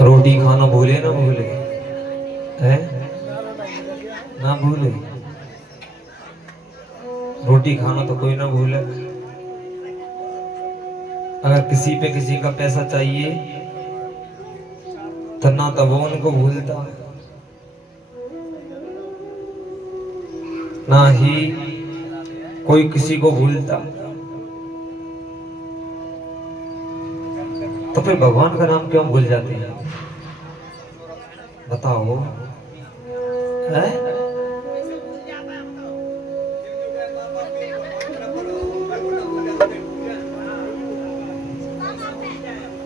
रोटी खाना भूले ना भूले है ना भूले। रोटी खाना तो कोई ना भूले। अगर किसी पे किसी का पैसा चाहिए तो ना तो वो उनको भूलता ना ही कोई किसी को भूलता। तो फिर भगवान का नाम क्यों भूल जाते हैं बताओ है?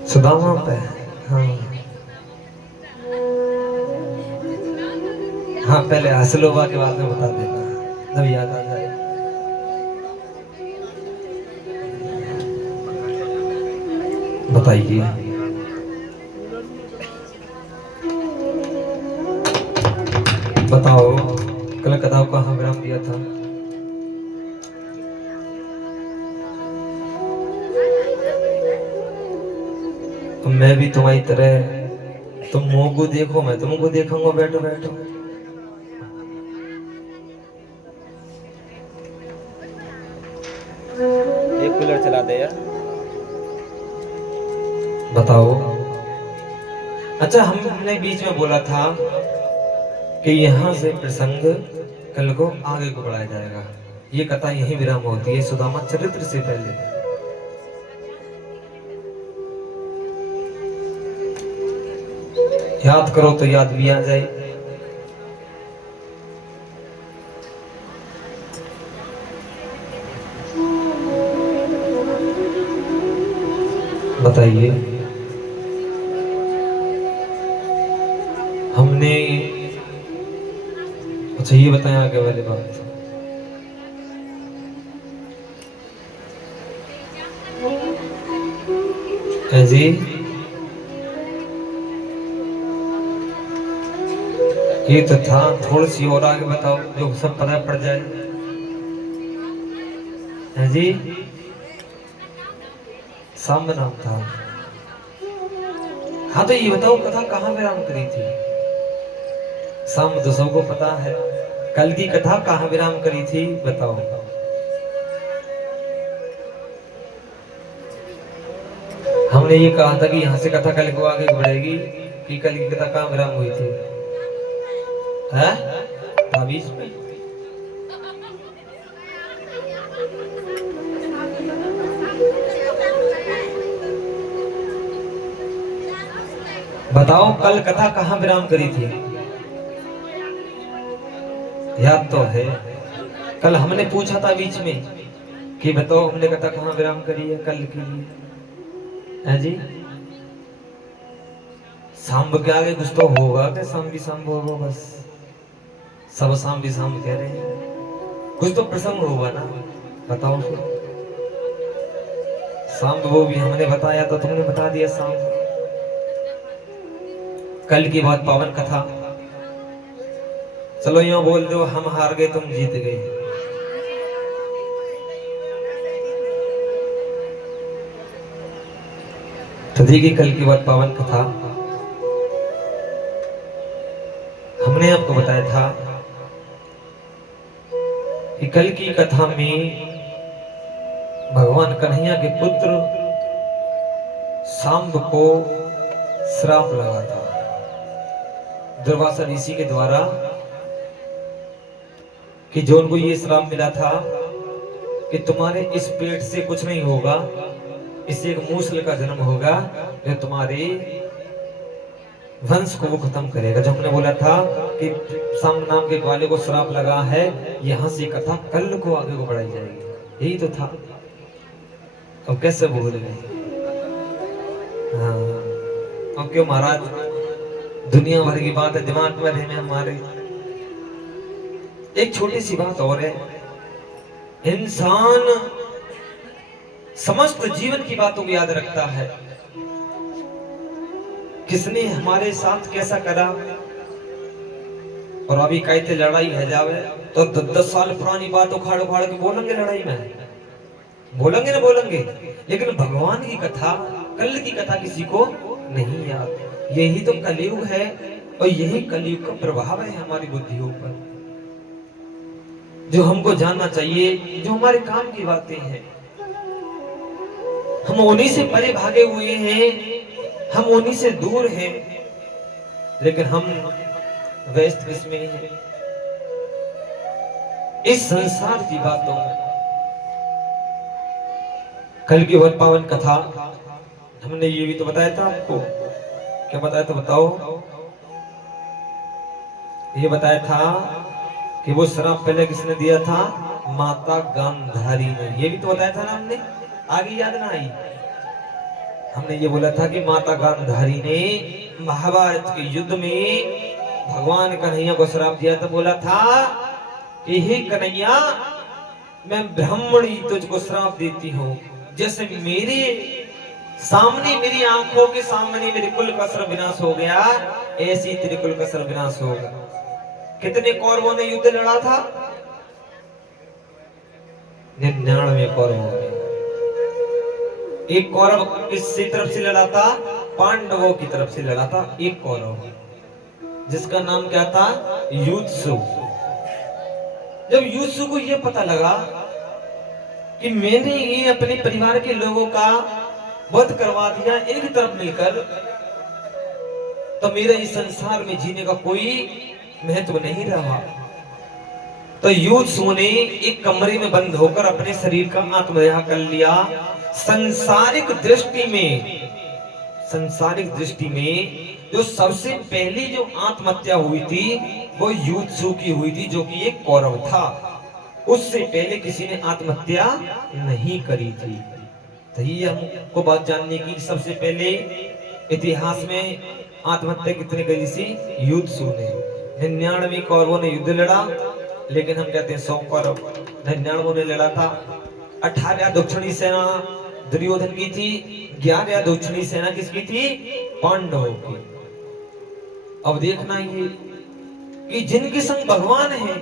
सुदामा पे हाँ हाँ पहले हसलोबा के बाद में बता देना जब याद आ जाए। बताइए बताओ कल कथा को कहाँ विराम दिया था? तो मैं भी तुम्हारी तरह तुम मुंह को देखो मैं तुमको देखूंगा बैठो बैठो। एक कूलर चला दे यार। बताओ अच्छा हमने बीच में बोला था कि यहाँ से प्रसंग कल को आगे को बढ़ाया जाएगा। ये कथा यही विराम होती है सुदामा चरित्र से पहले। याद करो तो याद भी आ जाए। बताइए हमने अच्छा ये बताया आगे वाली बात है जी। ये तो था थोड़ी सी और आगे बताओ जो सब पता पड़ जाए है जी। सांब नाम था। हाँ तो ये बताओ कथा कहाँ विराम करी थी? सांब तो सबको पता है। कल की कथा कहाँ विराम करी थी बताओ? हमने ये कहा था कि यहाँ से कथा कल को आगे बढ़ेगी कि कल की कथा कहाँ विराम हुई थी है? ताबीज में बताओ कल कथा कहाँ विराम करी थी? याद तो है कल हमने पूछा था बीच में कि बताओ हमने कथा कहाँ विराम करी है कल के लिए है जी। सांब के आगे कुछ तो होगा कि सांब भी सांब होगा बस सब सांब भी सांब कह रहे हैं कुछ तो प्रसंग होगा ना बताओ फिर। सांब वो भी हमने बताया तो तुमने बता दिया सांब। कल की बात पावन कथा चलो यूं बोल दो हम हार गए तुम जीत गए। तो देखिए कल की बात पावन कथा हमने आपको बताया था कि कल की कथा में भगवान कन्हैया के पुत्र सांब को श्राप लगा था दुर्वासा ऋषि के द्वारा कि जो उनको ये श्राप मिला था कि तुम्हारे इस पेट से कुछ नहीं होगा इससे एक मूसल का जन्म होगा जो तुम्हारे वंश को वो खत्म करेगा। जो हमने बोला था कि सांब नाम के ग्वाले को श्राप लगा है यहां से कथा कल को आगे को बढ़ाई जाएगी यही तो था। अब कैसे भूल गए? हाँ अब क्यों महाराज दुनिया भर की बात है दिमाग में रहने हमारे। एक छोटी सी बात और है इंसान समस्त जीवन की बातों को याद रखता है किसने हमारे साथ कैसा करा। और अभी कहते लड़ाई है जावे तो 10 साल पुरानी बात उखाड़ उखाड़ के बोलेंगे लड़ाई में बोलेंगे ना बोलेंगे। लेकिन भगवान की कथा कल की कथा किसी को नहीं याद यही तो कलयुग है और यही कलयुग का प्रभाव है हमारी बुद्धियों पर, जो हमको जानना चाहिए, जो हमारे काम की बातें हैं। हम उन्हीं से परे भागे हुए हैं, हम उन्हीं से दूर हैं, लेकिन हम व्यस्त किसमें हैं? इस संसार की बातों में। कल की बहुत पावन कथा हमने ये भी तो बताया था आपको। क्या बताया था बताओ? ये बताया था कि वो श्राप पहले किसने दिया था? माता गांधारी ने। ये भी तो बताया था ना हमने, आगे याद ना आई? हमने ये बोला था कि माता गांधारी ने महाभारत के युद्ध में भगवान कन्हैया को श्राप दिया था। बोला था कि हे कन्हैया, मैं ब्राह्मणी तुझको श्राप देती हूँ, जैसे मेरे सामने, मेरी आंखों के सामने मेरे कुल का सर्वनाश हो गया, ऐसी तेरे कुल का सर्वनाश होगा। कितने कौरवों ने युद्ध लड़ा था? 99 कौरवों ने। एक कौरव किसकी तरफ से लड़ा था? पांडवों की तरफ से लड़ा था एक कौरव, जिसका नाम क्या था? युत्सु। जब युत्सु को यह पता लगा कि मैंने ये अपने परिवार के लोगों का वध करवा दिया इनकी तरफ मिलकर, तो मेरा इस संसार में जीने का कोई महत्व नहीं रहा। तो युत्सु ने एक कमरे में बंद होकर अपने शरीर का आत्मदाह कर लिया। सांसारिक दृष्टि में जो सबसे पहली जो आत्महत्या हुई थी वो युत्सु की हुई थी, जो कि एक कौरव था। उससे पहले किसी ने आत्महत्या नहीं करी थी। तो ये हमको बात जानने की, सबसे पहले इतिहास में आत्महत्या कितने करी थी? युत्सु ने। 99 कौरवों ने युद्ध लड़ा, लेकिन हम कहते हैं 100 कौरव। 99 ने लड़ा था। 18 दक्षिणी सेना दुर्योधन की थी, 11 दक्षिणी सेना किसकी थी? पांडवों की। अब देखना ये कि जिनके संग भगवान है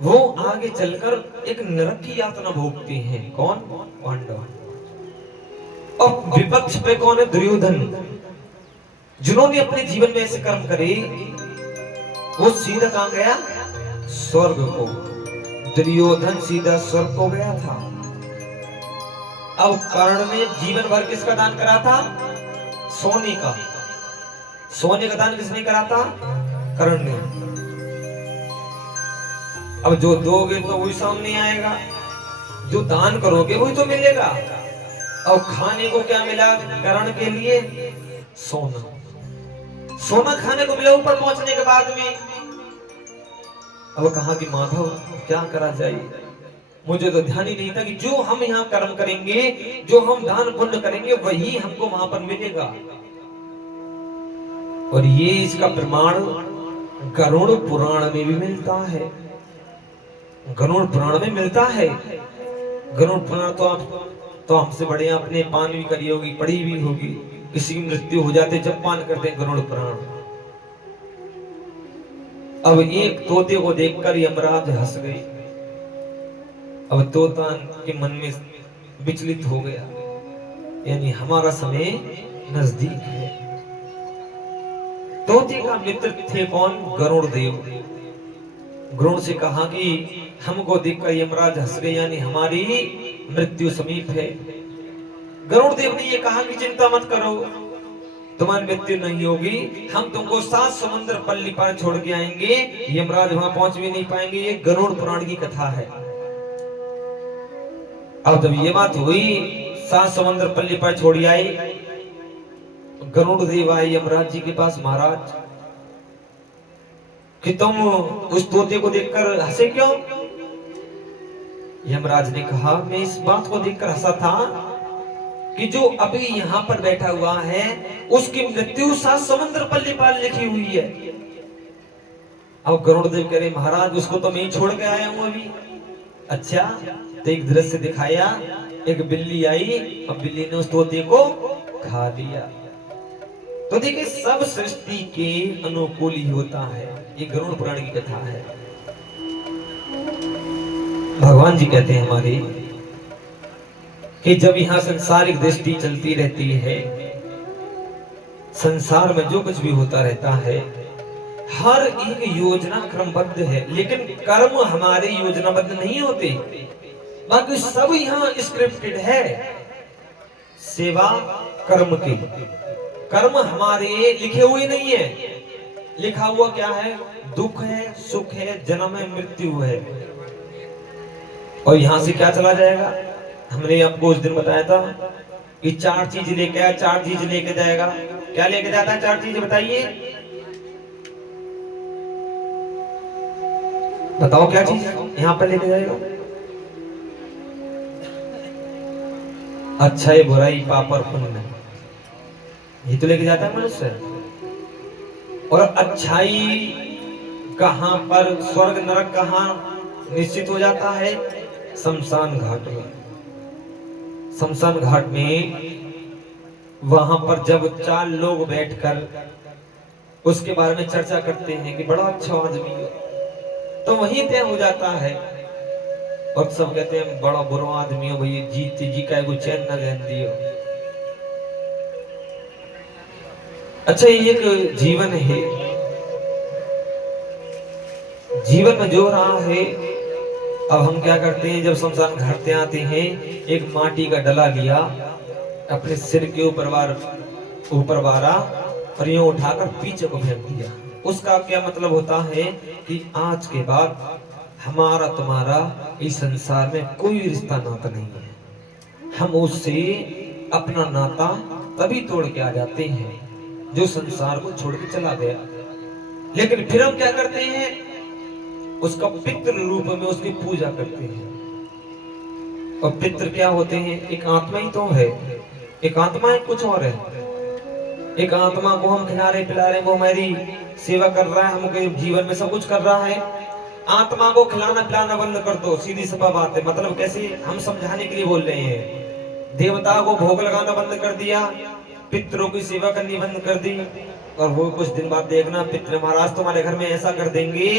वो आगे चलकर एक नरक की यातना भोगते हैं। कौन? पांडव। और विपक्ष पे कौन है? दुर्योधन। जिन्होंने अपने जीवन में ऐसे कर्म करे वो सीधा कहां गया? स्वर्ग को। दुर्योधन सीधा स्वर्ग को गया था। अब कर्ण ने जीवन भर किसका दान करा था? सोने का। सोने का दान किसने करा था? कर्ण ने। अब जो दोगे तो वही सामने आएगा, जो दान करोगे वही तो मिलेगा। और खाने को क्या मिला कर्ण के लिए? सोना। सोना खाने को मिला ऊपर पहुंचने के बाद में। अब कहा कि माधव क्या करा जाए? मुझे तो ध्यान ही नहीं था कि जो हम यहाँ कर्म करेंगे, जो हम दान पुण्य करेंगे, वही हमको वहां पर मिलेगा। और ये इसका प्रमाण गरुड़ पुराण में भी मिलता है। गरुड़ पुराण में मिलता है। गरुड़ पुराण तो हमसे बड़े आपने पान भी करी होगी, पढ़ी भी होगी। किसी की मृत्यु हो जाते जब पान करते हैं गरुड़ पुराण। अब एक तोते को देखकर यमराज हंस गए। अब तोता के मन में विचलित हो गया, यानी हमारा समय नजदीक है। तोते का मित्र थे कौन? गरुड़ देव। गरुड़ से कहा कि हमको देखकर यमराज हंस गए, यानी हमारी मृत्यु समीप है। गरुड़ देव ने ये कहा कि चिंता मत करो, तुम्हारी मृत्यु नहीं होगी। हम तुमको 7 समुद्र पल्ली पार छोड़ के आएंगे, यमराज वहां पहुंच भी नहीं पाएंगे। ये गरुड़ पुराण की कथा है। अब जब ये बात हुई, 7 समुद्र पल्ली पार छोड़ आए, गरुड़ देव आए यमराज जी के पास। महाराज कि तुम उस तोते को देखकर हंसे क्यों? यमराज ने कहा मैं इस बात को देखकर हंसा था कि जो अभी यहाँ पर बैठा हुआ है उसकी मृत्यु 7 समुद्र पल्ली पार लिखी हुई है। अब गरुड़ देव कह रहे महाराज उसको तो मैं ही छोड़ के आया हूं अभी। अच्छा, तो एक दृश्य दिखाया, एक बिल्ली आई और बिल्ली ने उस तोते को खा लिया। तो देखिए सब सृष्टि के अनुकूल ही होता है। ये गरुड़ पुराण की कथा है। भगवान जी कहते हैं हमारे कि जब यहाँ संसारिक दृष्टि चलती रहती है संसार में जो कुछ भी होता रहता है हर एक योजना क्रमबद्ध है, लेकिन कर्म हमारे योजनाबद्ध नहीं होते। बाकी सब यहाँ स्क्रिप्टेड है। सेवा कर्म की, कर्म हमारे लिखे हुए नहीं है। लिखा हुआ क्या है? दुख है, सुख है, जन्म है, मृत्यु है। और यहां से क्या चला जाएगा? हमने आपको उस दिन बताया था कि 4 चीज लेके आया, 4 चीज लेके जाएगा। क्या लेके जाता है? 4 चीज बताइए, बताओ क्या चीज यहां पर लेके जाएगा? अच्छाई, बुराई, पाप और पुण्य, ये तो लेके जाता है मनुष्य। और अच्छाई कहां पर, स्वर्ग नरक कहां निश्चित हो जाता है? शमशान घाट में। शमशान घाट में वहां पर जब 4 लोग बैठकर उसके बारे में चर्चा करते हैं कि बड़ा अच्छा आदमी है, तो वहीं तय हो जाता है। और सब कहते हैं बड़ा बुरा आदमी हो भैया, जीते जी का कोई चैन न लेन दियो। अच्छा, ये एक जीवन है, जीवन में जो रहा है। अब हम क्या करते हैं, जब शमशान घाट से आते हैं, एक माटी का डला लिया, अपने सिर के ऊपर वारा और यूं उठाकर पीछे को फेंक दिया। उसका क्या मतलब होता है कि आज के बाद हमारा तुम्हारा इस संसार में कोई रिश्ता नाता नहीं है। हम उससे अपना नाता तभी तोड़ के आ जाते हैं जो संसार को छोड़ के चला गया। लेकिन फिर हम क्या करते हैं, उसका पितृ रूप में उसकी पूजा करते हैं। और पितृ क्या होते हैं? एक आत्मा ही तो है। एक आत्मा है, कुछ और है। एक आत्मा को हम खिला रहे पिला रहे, वो हमारी सेवा कर रहा है, हमके जीवन में सब कुछ कर रहा है। आत्मा को खिलाना पिलाना बंद कर दो, सीधी सपा बात है। मतलब कैसे, हम समझाने के लिए बोल रहे हैं। देवता को भोग लगाना बंद कर दिया, पितरों की सेवा करनी बंद कर दी, और वो कुछ दिन बाद देखना पितृ महाराज तुम्हारे घर में ऐसा कर देंगे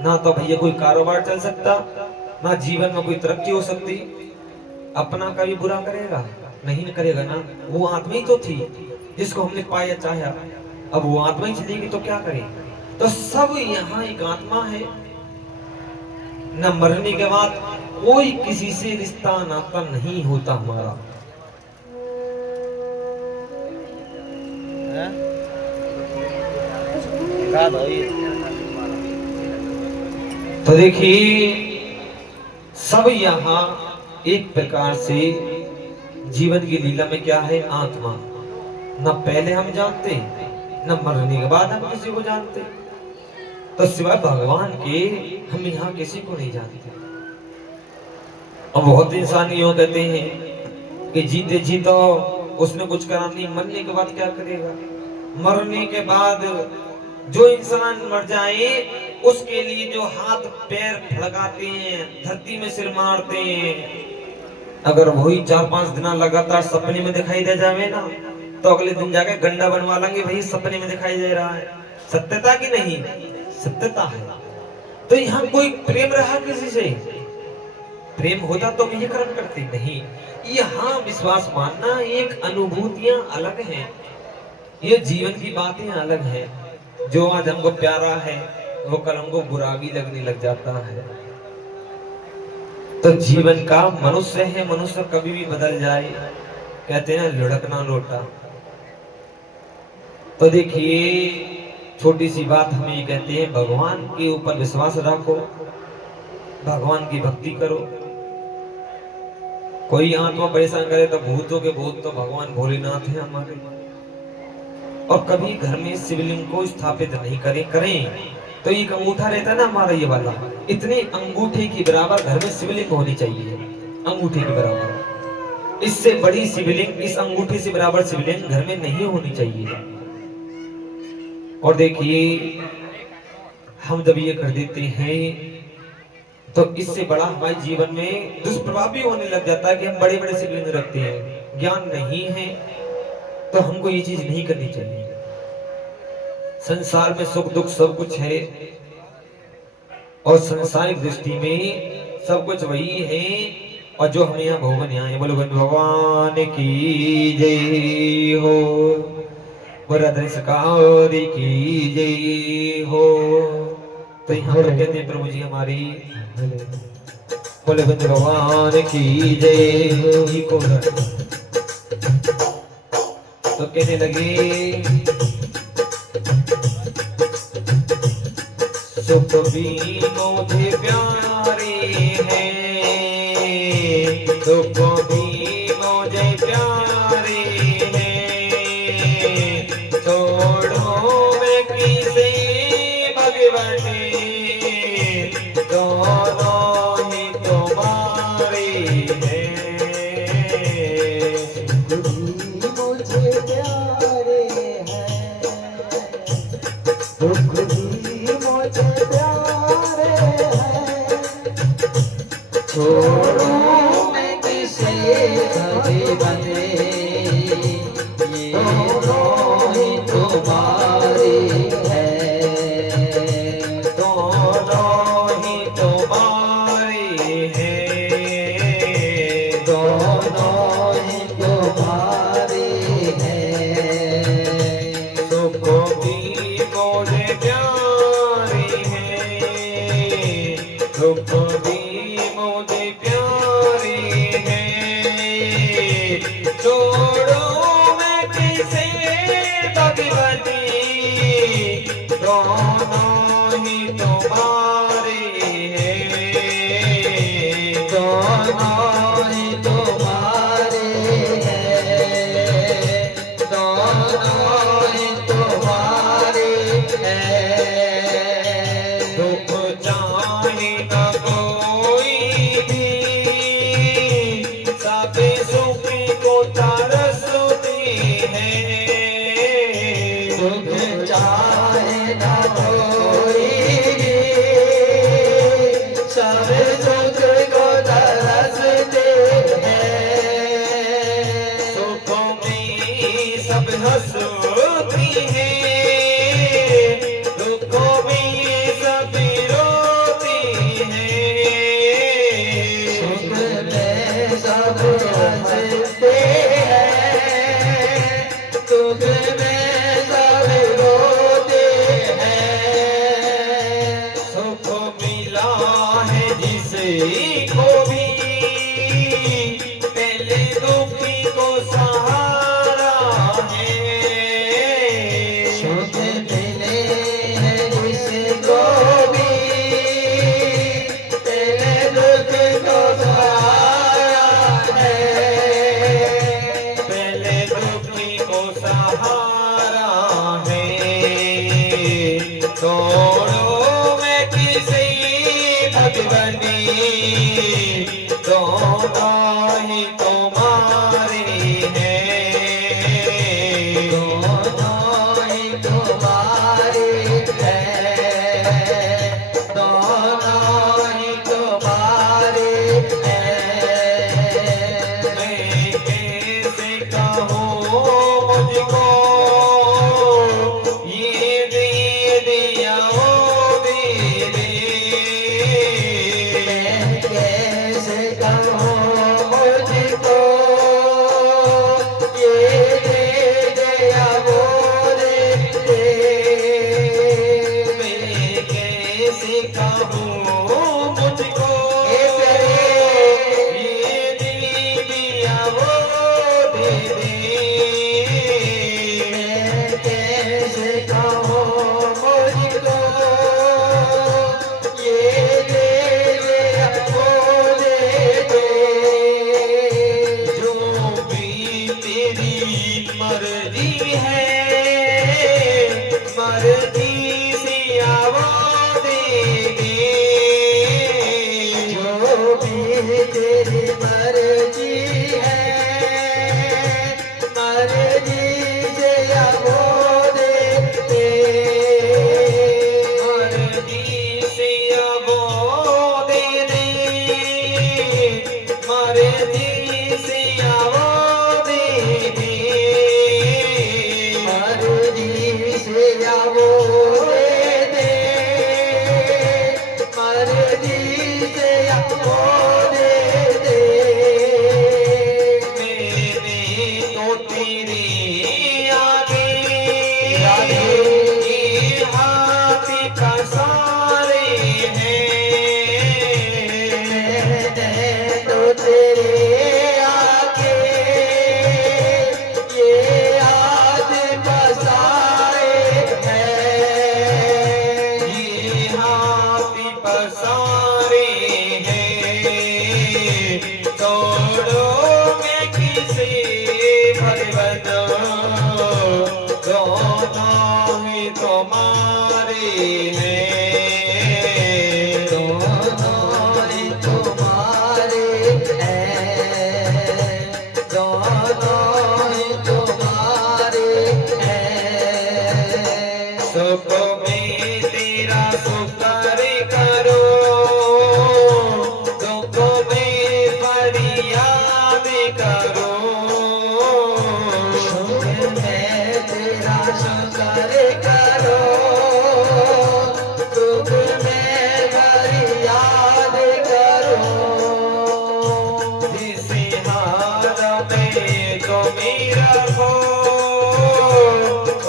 ना, तो भैया कोई कारोबार चल सकता, ना जीवन में कोई तरक्की हो सकती। अपना कभी बुरा करेगा? नहीं करेगा ना। वो आत्मा ही तो थी जिसको हमने पाया चाहा। अब वो आत्मा ही चलेगी तो क्या करें? तो सब यहाँ एक आत्मा है। न मरने के बाद कोई किसी से रिश्ता नाता नहीं होता हमारा। तो देखिए, सब यहाँ एक प्रकार से जीवन की लीला में क्या है? आत्मा। न पहले हम जानते, न मरने के बाद हम किसी को जानते। तो सिवाय भगवान के हम यहाँ किसी को नहीं जानते। अब बहुत इंसान यूं कहते हैं कि जीते जी तो उसने कुछ करा नहीं, मरने के बाद क्या करेगा? मरने के बाद जो इंसान मर जाए उसके लिए जो हाथ पैर फड़काते हैं, धरती में सिर मारते हैं, अगर वही 4-5 दिन लगातार सपने में दिखाई दे जावे ना, तो अगले दिन जाके गंडा बनवा लेंगे, भाई सपने में दिखाई दे रहा है। सत्यता की नहीं? सत्यता है। तो यहाँ कोई प्रेम रहा किसी से? प्रेम होता तो हम ये कर्म करते नहीं। यहाँ विश्वास मानना, एक अनुभूतियां अलग हैं, ये जीवन की बातें अलग हैं। जो आज हमको प्यारा है वो कल हमको बुरा भी लगने लग जाता है। तो जीवन का मनुष्य है, मनुष्य कभी भी बदल जाए, कहते हैं लुढ़कना लोटा। तो देखिए, छोटी सी बात हमें ये कहते हैं, भगवान के ऊपर विश्वास रखो, भगवान की भक्ति करो। कोई आत्मा परेशान करे तो भूतों के भूत तो भगवान भोलेनाथ है हमारे। और कभी घर में शिवलिंग को स्थापित नहीं करें तो एक अंगूठा रहता है ना हमारा, ये वाला, इतने अंगूठे की बराबर घर में शिवलिंग होनी चाहिए, अंगूठे के बराबर। इससे बड़ी शिवलिंग, इस अंगूठे से बराबर शिवलिंग घर में नहीं होनी चाहिए। और देखिए, हम जब ये कर देते हैं तो इससे बड़ा हमारे जीवन में दुष्प्रभाव भी होने लग जाता है कि हम बड़े बड़े शिवलिंग रखते हैं। ज्ञान नहीं है तो हमको ये चीज नहीं करनी चाहिए। संसार में सुख दुख सब कुछ है, और संसारिक दृष्टि में सब कुछ वही है, और जो हमें यहाँ भगवान यहाँ बोलो भगवान की जय हो। बरादरी सरकार की जय हो। तो यहाँ पर कहते हैं प्रभु जी हमारी बोले बंद भगवान की जय हो। तो कहने लगे सुख भी मुझे प्यारे हैं, दुख भी मुझे प्यारे हैं, छोड़ो मैं किसे भगवती, दोनों ही तुम्हारे हैं। मुझे प्यारे हैं, दुख भी मुझे प्यारे हैं, छोड़ो मैं किसे भगवती, ये दोनों ही तुम्हारे हैं, दोनों ही तुम्हारे हैं, दोनों ही तुम्हारे हैं। सुख भी मुझे प्यारे हैं, दुख भी मुझे प्यारे हैं, छोड़ो मैं किसे भगवती, दोनों ही तुम्हारे हैं, दोनों ही तुम्हारे हैं, दोनों ही तुम्हारे हैं। दुख चाहे न कोई भी, सब सुख को तरसते हैं, सुख चाहे न कोई भी, सब सुख को तरसते हैं। सुखों में सब हंसती हैं, दुखों में सब रोती हैं, सुख में सब हंसते हैं, दुख में सब रोते हैं। सुख मिला है जिसे को भी, पहले दुखी को सहारा है, सुख मिले हैं जिसको भी, तेरे दुख को सहारा है। पहले दुखी को सहारा है, छोड़ो मैं किसे भगवती, दोनों ही तुम्हारे हैं, दोनों ही तुम्हारे हैं, दोनों ही तुम्हारे हैं। मैं कैसे कहूँ मुझको, ये दे दिया वो दे दे, मैं कैसे कहूँ मुझको, ये दे दिया वो दे दे। मैं कैसे कहूँ मुझको, ये तेरे ये दे दिया वो दे दे, मैं कैसे कहूँ मुझको, ये दे दिया वो दे दे। जो भी तेरी मर्जी है, मर्जी से वो देंगे, जो भी तेरी मर्जी है, मर्जी से वो दे दे। मर्जी से वो दे दे, मर्जी से वो दे दे, मर्जी से वो दे दे, मर्जी से वो दे दे। मैंने तो तेरे आगे भगवतो दोनों ही तुम्हारे हैं, दोनों ही तुम्हारे हैं, दोनों ही तुम्हारे हैं। सुख में तेरा शुक्र करो, दुख में फरियाद करो। सुख में तेरा शुक्र करो, दुख में फरियाद करो। जिसे हाल में तुम रखो,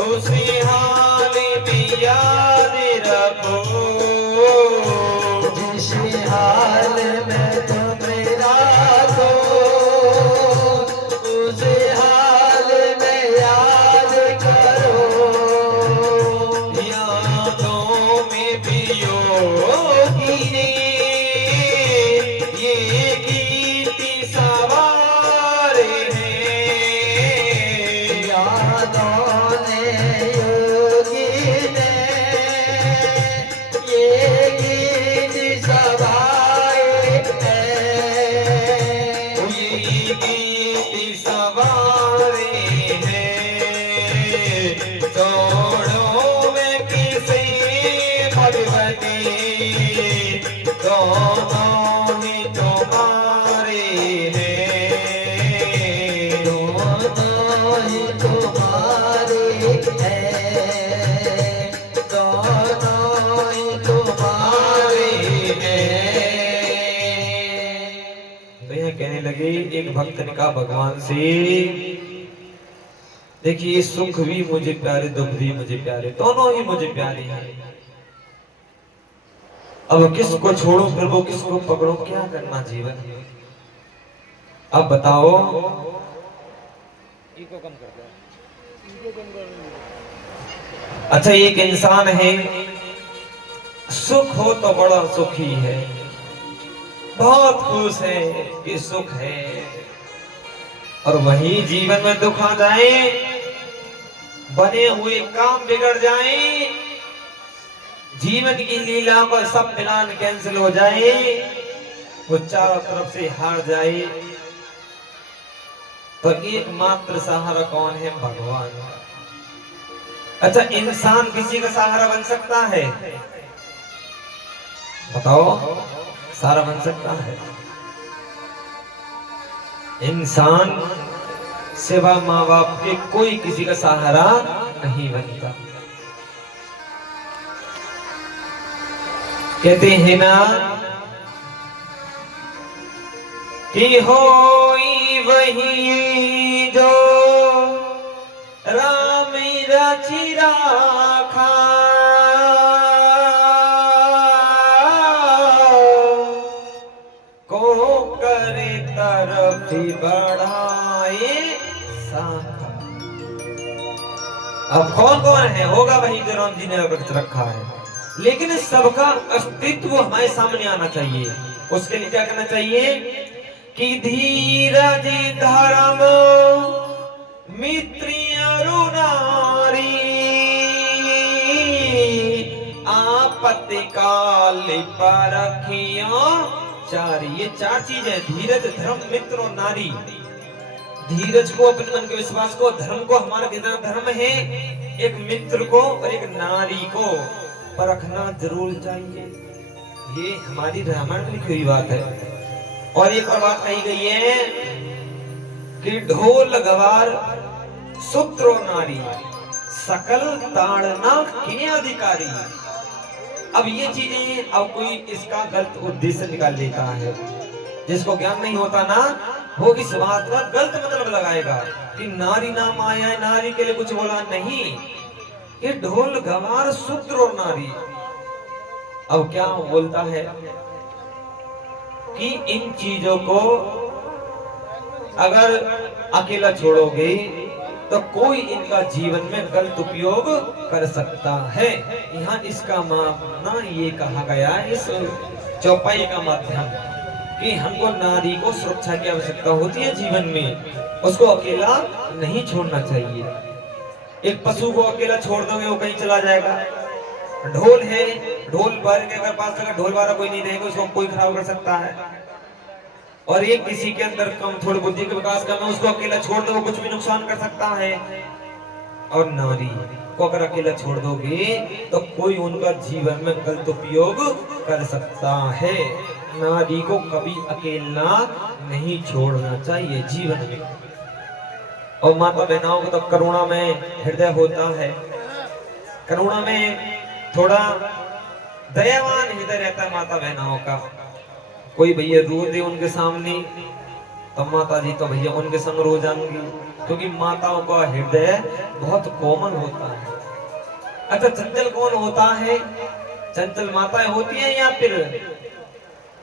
उसी हाल में याद रखो। जिस हाल में तुम रखो, उस हाल में याद करो। यादों में पियोगी ने ये गीत सवार हैं। यादों ने योगी ने ये गीत सवाए हैं। ये गीत सवारे हैं। छोड़ो में किसे भगवती, दोनों ही तुम्हारे हैं, दोनों ही तुम्हारे हैं, दोनों ही तुम्हारे हैं। तो यह कहने लगे एक भक्त ने कहा भगवान से, देखिए सुख भी मुझे प्यारे, दुख भी मुझे प्यारे, दोनों ही मुझे प्यारे हैं। अब किसको छोड़ो प्रभु, किसको पकड़ो, क्या करना जीवन? अब बताओ। ईगो कम कर दो। अच्छा एक इंसान है, सुख हो तो बड़ा सुखी है, बहुत खुश है कि सुख है, और वही जीवन में दुख आ जाए, बने हुए काम बिगड़ जाए, जीवन की लीला पर सब प्लान कैंसिल हो जाए, वो चारों तरफ से हार जाए, तो एकमात्र सहारा कौन है? भगवान। अच्छा इंसान किसी का सहारा बन सकता है? बताओ, सहारा बन सकता है? इंसान सिवा माँ बाप के कोई किसी का सहारा नहीं बनता। कहते हैं ना कि होई वही जो राम रचि राखा, को करे तरफ बढ़ाए साखा। अब कौन कौन है? होगा वही जो राम जी ने रच रखा है, लेकिन सबका अस्तित्व हमारे सामने आना चाहिए। उसके लिए क्या करना चाहिए कि धीरज धर्म मित्र अरुणारी, आपत्ति काल परखियो चार। ये चार चीज है, धीरज धर्म मित्र और नारी। धीरज को, अपने मन के विश्वास को, धर्म को, हमारा कितना धर्म है, एक मित्र को और एक नारी को परखना जरूर चाहिए। ये हमारी रामायण में लिखी हुई बात है। और एक और बात कही गई है कि ढोल गवार सूत्र नारी सकल ताड़ना के अधिकारी। अब ये चीजें, अब कोई इसका गलत उद्देश्य निकाल लेता है, जिसको ज्ञान नहीं होता ना, वो इस बात का गलत मतलब लगाएगा कि नारी नाम आया है, नारी के लिए कुछ बोला नहीं। ये ढोल गवार सूत्र और नारी, अब क्या बोलता है कि इन चीजों को अगर अकेला छोड़ोगे तो कोई इनका जीवन में गलत उपयोग कर सकता है। यहाँ इसका मानना ये कहा गया इस चौपाई का माध्यम कि हमको नारी को सुरक्षा की आवश्यकता होती है जीवन में। उसको अकेला नहीं छोड़ना चाहिए। एक पशु को अकेला छोड़ दोगे वो कहीं चला जाएगा। ढोल है, ढोल बार के अगर पास अगर ढोल वाला कोई नहीं रहेगा उसको कोई खराब कर सकता है। और एक किसी के अंदर कम थोड़ी बुद्धि के विकास कम है, उसको अकेला छोड़ दो वो कुछ भी नुकसान कर सकता है। और नारी को अगर अकेला छोड़ दोगे तो कोई उनका जीवन में गलत उपयोग कर सकता है। नारी को कभी अकेला नहीं छोड़ना चाहिए जीवन में। और माता बहनों को तो करुणा में हृदय होता है, करुणा में थोड़ा दयावान हृदय रहता है माता बहनों का। कोई भैया रो दे उनके सामने तो माता जी तो भैया उनके संग रो जाएंगी, क्योंकि माताओं का हृदय बहुत कोमल होता है। अच्छा, चंचल कौन होता है? चंचल माताएं होती हैं या फिर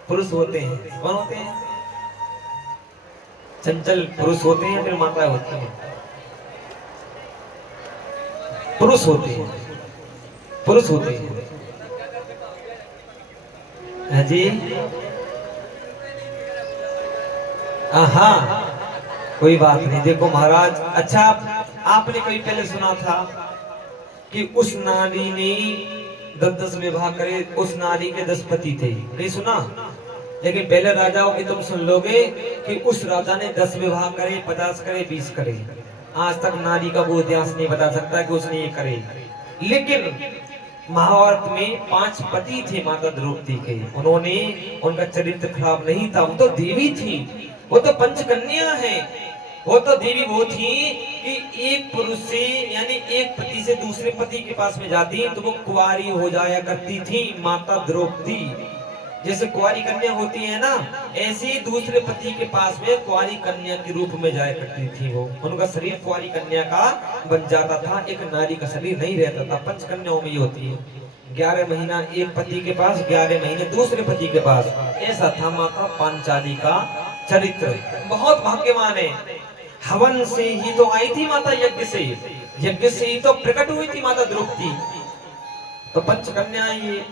पुरुष होते हैं? कौन होते हैं? चंचल पुरुष होते हैं या फिर माताएं होती हैं? पुरुष होते हैं, पुरुष होते हैं। हाँ जी, हाँ, कोई बात नहीं। देखो महाराज, अच्छा आपने कभी पहले सुना था कि उस नारी ने 10 विवाह करे, उस नारी के 10 पति थे, नहीं सुना? लेकिन पहले राजाओं की तुम सुन लोगे कि उस राजा ने 10 विवाह करे, 50 करे, 20 करे। आज तक नारी का वो इतिहास नहीं बता सकता कि उसने ये करे। लेकिन महाभारत में 5 पति थे माता द्रौपदी के। उन्होंने, उनका चरित्र खराब नहीं था, वो तो देवी थी, वो तो पंचकन्या है। वो तो देवी वो थी कि एक पुरुष से यानी एक पति से दूसरे पति के पास में जाती तो वो कुंवारी हो जाया करती थी माता द्रौपदी। जैसे कुंवारी कन्या होती है ना, ऐसे दूसरे पति के पास में कुंवारी कन्या के रूप में जाया करती थी। वो उनका शरीर कुंवारी कन्या का बन जाता था, एक नारी का शरीर नहीं रहता था। पंचकन्याओं में ये होती है, 11 महीना एक पति के पास, 11 महीने दूसरे पति के पास। ऐसा था माता पांचाली का चरित्र। बहुत भाग्यवान है। हवन से ही तो आई थी माता, यज्ञ से ही तो प्रकट हुई थी माता द्रौपदी। तो पंचकन्या, ये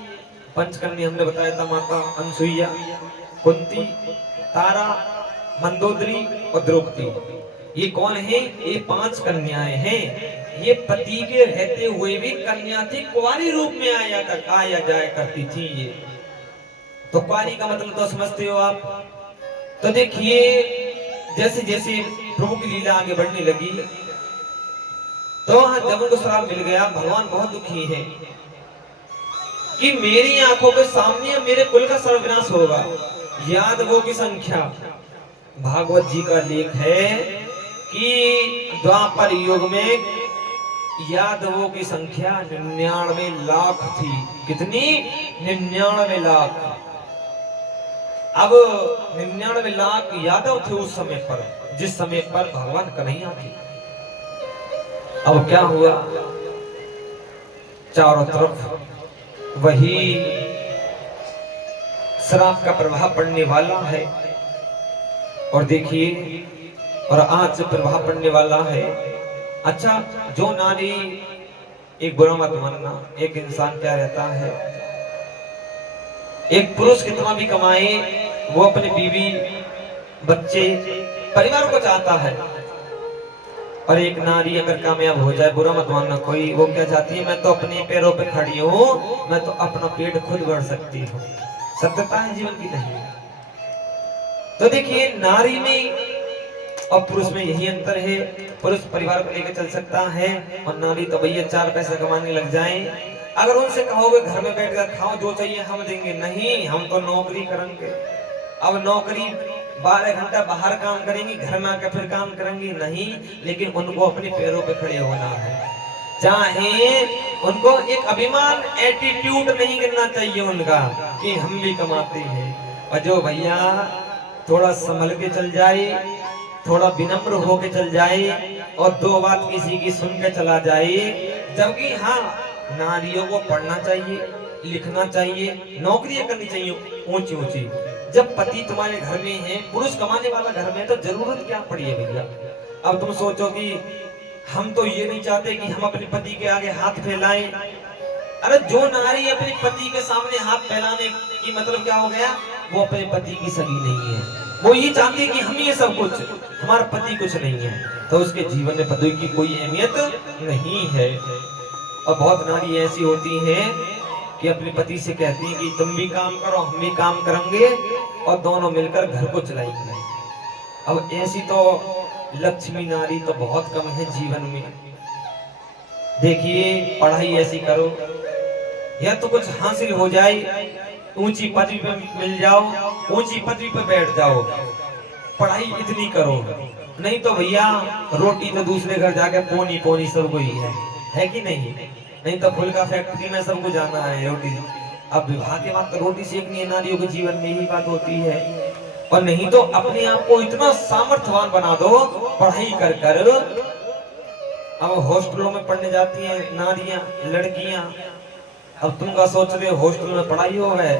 पंचकन्या हमने बताया था, माता अनसुईया, कुंती, तारा, मंदोदरी और द्रौपदी। ये कौन है? ये 5 कन्याएं हैं। ये पति के रहते हुए भी कन्या थी, कुंवारी रूप में आया जाया करती थी ये। तो कुंवारी का मतलब तो समझते हो आप। तो देखिए, जैसे जैसे प्रभु की लीला आगे बढ़ने लगी तो जब उनको श्राप मिल गया, भगवान बहुत दुखी है कि मेरी आंखों के सामने मेरे कुल का सर्वनाश होगा। यादवों की संख्या, भागवत जी का लेख है कि द्वापर युग में यादवों की संख्या 99 लाख थी। कितनी? 99 लाख। अब 99 लाख यादव थे उस समय पर, जिस समय पर भगवान कन्हैया थे। अब क्या हुआ? चारों तरफ वही श्राप का प्रभाव पड़ने वाला है। और देखिए, और आज से प्रभाव पड़ने वाला है। अच्छा, जो नारी, एक बुरा मत मानना, एक इंसान क्या रहता है, एक पुरुष कितना भी कमाए वो अपने बीवी, बच्चे, परिवार को चाहता है। और एक नारी अगर कामयाब हो जाए, बुरा मत मानना कोई, वो क्या चाहती है? मैं तो अपने पैरों पे खड़ी हूँ, मैं तो अपना पेट खुद भर सकती हूँ। सत्यता है जीवन की नहीं। तो देखिए, नारी में और पुरुष में यही अंतर है। पुरुष परिवार को लेकर चल सकता है और नारी तो भैया 4 पैसे कमाने लग जाए। अगर उनसे कहोगे घर में बैठकर खाओ, जो चाहिए हम देंगे, नहीं, हम तो नौकरी करेंगे। अब नौकरी 12 घंटा बाहर काम करेंगी, घर में आकर फिर काम करेंगी, नहीं। लेकिन उनको अपने पैरों पे खड़े होना है। चाहे उनको एक अभिमान, एटीट्यूड नहीं करना चाहिए उनका कि हम भी कमाते हैं। और जो भैया थोड़ा संभल के चल जाए, थोड़ा विनम्र होके चल जाए और 2 बात किसी की सुन के चला जाए। जबकि हाँ, नारियों को पढ़ना चाहिए, लिखना चाहिए, नौकरियां करनी चाहिए ऊंची ऊंची। जब पति तुम्हारे घर में है, पुरुष कमाने वाला घर में है, तो जरूरत क्या पड़ी है भैया? अब तुम सोचो कि हम तो ये नहीं चाहते कि हम अपने पति के आगे हाथ फैलाएं। अरे जो नारी अपने पति के सामने हाथ फैलाने की मतलब क्या हो गया? वो अपने पति की सगी नहीं है। वो ये चाहती है कि हम ये सब कुछ, हमारा पति कुछ नहीं है, तो उसके जीवन में पति की कोई अहमियत नहीं है। और बहुत नारी ऐसी होती हैं कि अपने पति से कहती हैं कि तुम भी काम करो हम भी काम करेंगे और दोनों मिलकर घर को चलाएंगे। अब ऐसी तो लक्ष्मी नारी तो बहुत कम है जीवन में। देखिए पढ़ाई ऐसी करो या तो कुछ हासिल हो जाए, ऊंची पदवी पे मिल जाओ, ऊंची पदवी पे बैठ जाओ, पढ़ाई इतनी करो, नहीं तो भैया रोटी तो दूसरे घर जाके पोनी पोनी सबको ही है कि नहीं? नहीं तो फुल का फैक्ट्री में सबको जाना है रोटी। अब विवाह के बाद तो रोटी सेकनी है, नारियों के जीवन में यही बात होती है। और नहीं तो अपने आप को इतना सामर्थ्यवान बना दो पढ़ाई कर कर। अब हॉस्टलों में पढ़ने जाती हैं नारियां लड़कियां। अब तुम का सोच रहे हो हॉस्टल में पढ़ाई हो गए?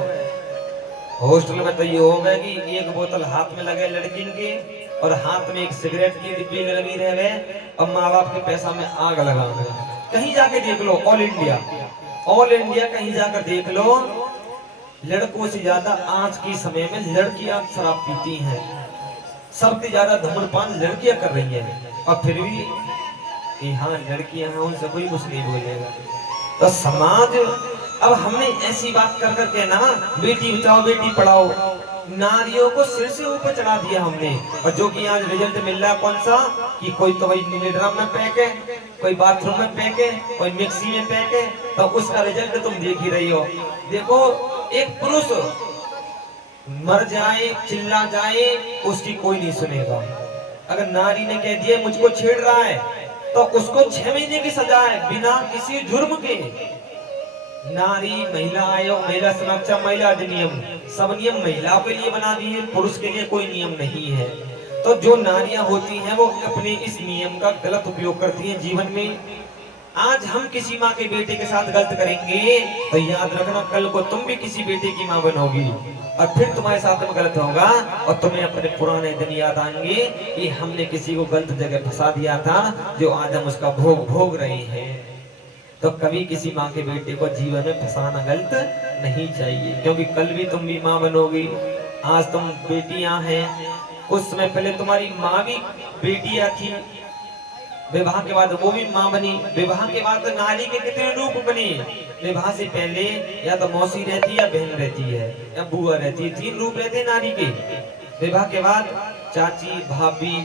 हॉस्टल में तो ये हो गए कि एक बोतल हाथ में लगे लड़की के और हाथ में एक सिगरेट की डिब्बी लगी रहे और माँ बाप के पैसा में आग लगा गए। कहीं जाके देख लो, ऑल इंडिया कहीं जाकर देख लो, लड़कों से ज्यादा आज के समय में लड़कियां शराब पीती हैं, सबसे ज्यादा धूम्रपान लड़कियां कर रही हैं। और फिर भी कि हाँ लड़कियां हैं उनसे कोई कुछ नहीं बोलेगा। तो समाज, अब हमने ऐसी बात कर करके ना बेटी बचाओ बेटी पढ़ाओ, नारियों को सिर से ऊपर चढ़ा दिया हमने। और जो कि आज रिजल्ट मिल रहा है कौन सा, कि कोई तो वही नीले ड्रम में पैक है, कोई बाथरूम में पैक है, कोई मिक्सी में पैक है, तो उसका रिजल्ट तुम देख ही रही हो। देखो एक पुरुष मर जाए चिल्ला जाए उसकी कोई नहीं सुनेगा। अगर नारी ने कह दिया मुझको छेड़ रहा है तो उसको 6 महीने की सजा है बिना किसी जुर्म के। नारी महिला आयोग, महिला सुरक्षा, महिला अधिनियम, सब नियम महिलाओं के लिए बना दिए, पुरुष के लिए कोई नियम नहीं है। तो जो नारियां होती हैं वो अपने इस नियम का गलत उपयोग करती हैं जीवन में। आज हम किसी माँ के बेटे के साथ गलत करेंगे तो याद रखना कल को तुम भी किसी बेटे की माँ बनोगी और फिर तुम्हारे साथ में गलत होगा और तुम्हें अपने पुराने दिन याद आएंगे कि हमने किसी को गलत जगह फंसा दिया था, जो आज हम उसका भोग भोग रहे हैं। तो कभी किसी माँ के बेटे को जीवन में फंसाना गलत नहीं चाहिए, क्योंकि कल भी तुम भी माँ बनोगी। आज तुम बेटियां हैं, कुछ समय पहले तुम्हारी माँ भी बेटियां थी, विवाह के बाद वो भी माँ बनी। विवाह के बाद तो नारी के कितने रूप बने। विवाह से पहले या तो मौसी रहती है या बहन रहती है या बुआ रहती है, 3 रूप रहते हैं नारी के। विवाह के बाद चाची, भाभी,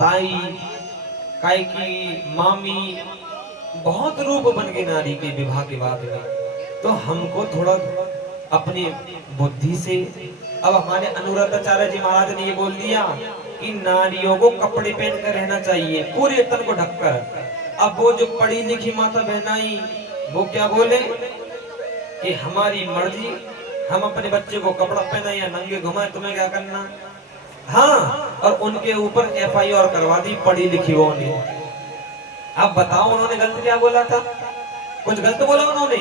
ताई, काकी, मामी, बहुत रूप बन गए नारी के विवाह के बाद में। तो हमको थोड़ा अपनी बुद्धि से, अब हमारे अनुराधाचार्य जी महाराज ने ये बोल दिया कि नारियों को कपड़े पहन कर रहना चाहिए, पूरे तन को ढककर। अब वो जो पढ़ी लिखी माता बहनाई वो क्या बोले कि हमारी मर्जी, हम अपने बच्चे को कपड़ा पहना या नंगे घुमाए, तुम्हें क्या करना। हाँ, और उनके ऊपर FIR करवा दी पढ़ी लिखी वो ने। अब बताओ उन्होंने गलत क्या बोला था? कुछ गलत बोला उन्होंने?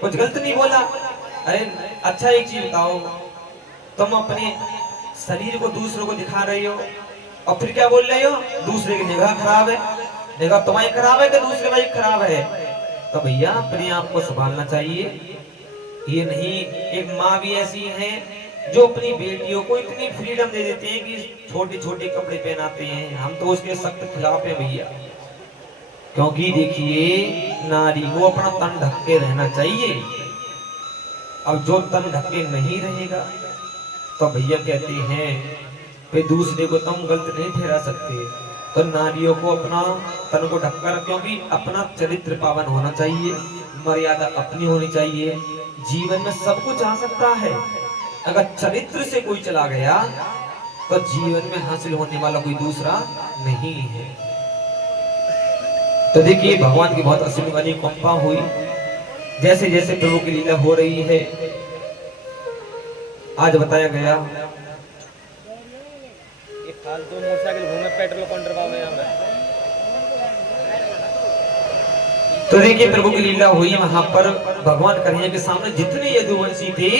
कुछ गलत नहीं बोला। अरे अच्छा एक चीज बताओ, तुम अपने शरीर को दूसरों को दिखा रही हो और फिर क्या बोल रहे हो, दूसरे की निगाह खराब है। निगाह तुम्हारी खराब है कि दूसरे की खराब है? तो भैया अपने आप को संभालना चाहिए। ये नहीं, एक माँ भी ऐसी है जो अपनी बेटियों को इतनी फ्रीडम दे देते हैं कि छोटे छोटे कपड़े पहनाते हैं। हम तो उसके सख्त खिलाफ है भैया, क्योंकि देखिए नारी को अपना तन ढक के रहना चाहिए। अब जो तन ढक के नहीं रहेगा तो भैया कहते हैं कि दूसरे को तुम गलत नहीं ठहरा सकते। तो नारियों को अपना तन को ढककर, क्योंकि अपना चरित्र पावन होना चाहिए, मर्यादा अपनी होनी चाहिए। जीवन में सब कुछ आ सकता है, अगर चरित्र से कोई चला गया तो जीवन में हासिल होने वाला कोई दूसरा नहीं है। तो देखिए भगवान की बहुत असीम वाली कृपा हुई, जैसे जैसे प्रभु की लीला हो रही है। आज बताया गया ये फालतू मोटरसाइकिल घूमे पेट्रोल कौन डरवावे हमें। तो देखिए प्रभु की लीला हुई वहां पर। भगवान कन्हैया के सामने जितने यदुवंशी थे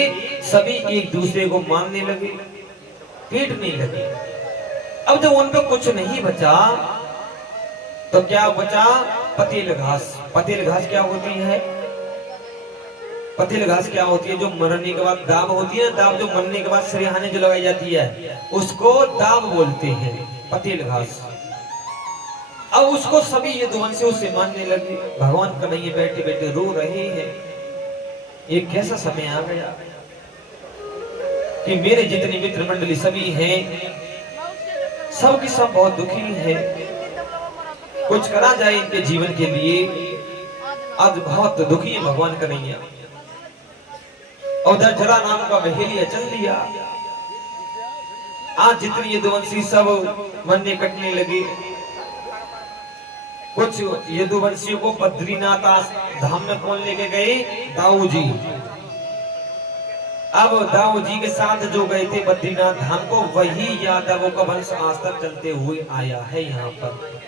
सभी एक दूसरे को मानने लगे, पीटने लगे। अब जब उन पे कुछ नहीं बचा तो क्या बचा? पतेल घास। पतेल घास क्या होती है? पतिल घास क्या होती है? जो मरने के बाद दाब होती है ना, दाब जो मरने के बाद सिरहाने जो लगाई जाती है उसको दाब बोलते हैं, पतिल घास। अब उसको सभी ये यदुवंशी से मानने लगे। भगवान कन्हैया बैठे बैठे रो रहे हैं। ये कैसा समय आ गया कि मेरे जितनी मित्र मंडली सभी हैं, सब की सब बहुत दुखी हैं। कुछ करा जाए इनके जीवन के लिए। आज बहुत दुखी है भगवान कन्हैया। और उधर जरा नाम का बहेलिया चल दिया। आज जितनी यदुवंशी सब मरने कटने लगे। कुछ यदुवंशियों को बद्रीनाथ धाम में कौन लेके गए? दाऊ जी। अब दाऊ जी के साथ जो गए थे बद्रीनाथ धाम को, वही यादवों का वंश आज तक चलते हुए आया है यहाँ पर।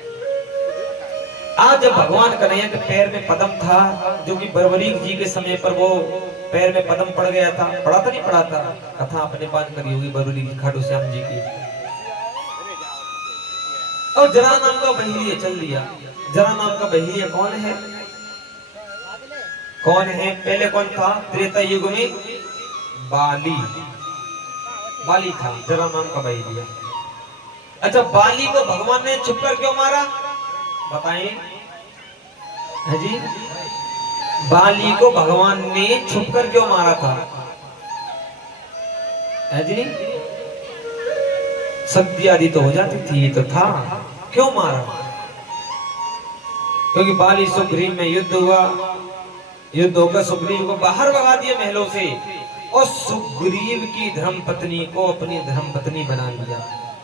आज जब भगवान कन्हैया के पैर में पद्म था, जो कि बर्बरीक जी के समय पर वो पैर में पद्म पड़ गया था, पड़ा था नहीं पड़ा था? कथा अपने पान करी होगी बर्बरीक खाटू श्याम जी की। और जरा नाम का बहेलिया चल दिया। जरा नाम का बहेलिया कौन है? कौन है? पहले कौन था त्रेता युग में? बाली। बाली था जरा नाम का बहेलिया। अच्छा, बाली को भगवान ने छुपकर क्यों मारा बताइए? है जी, बाली को भगवान ने छुपकर क्यों मारा था? है जी, शक्ति आदि तो हो जाती थी, ये तो था। क्यों मारा? क्योंकि बाली सुग्रीव में युद्ध हुआ। युद्ध होकर सुग्रीव को बाहर भगा दिया महलों से, और सुग्रीव की धर्मपत्नी को अपनी धर्मपत्नी बना लिया।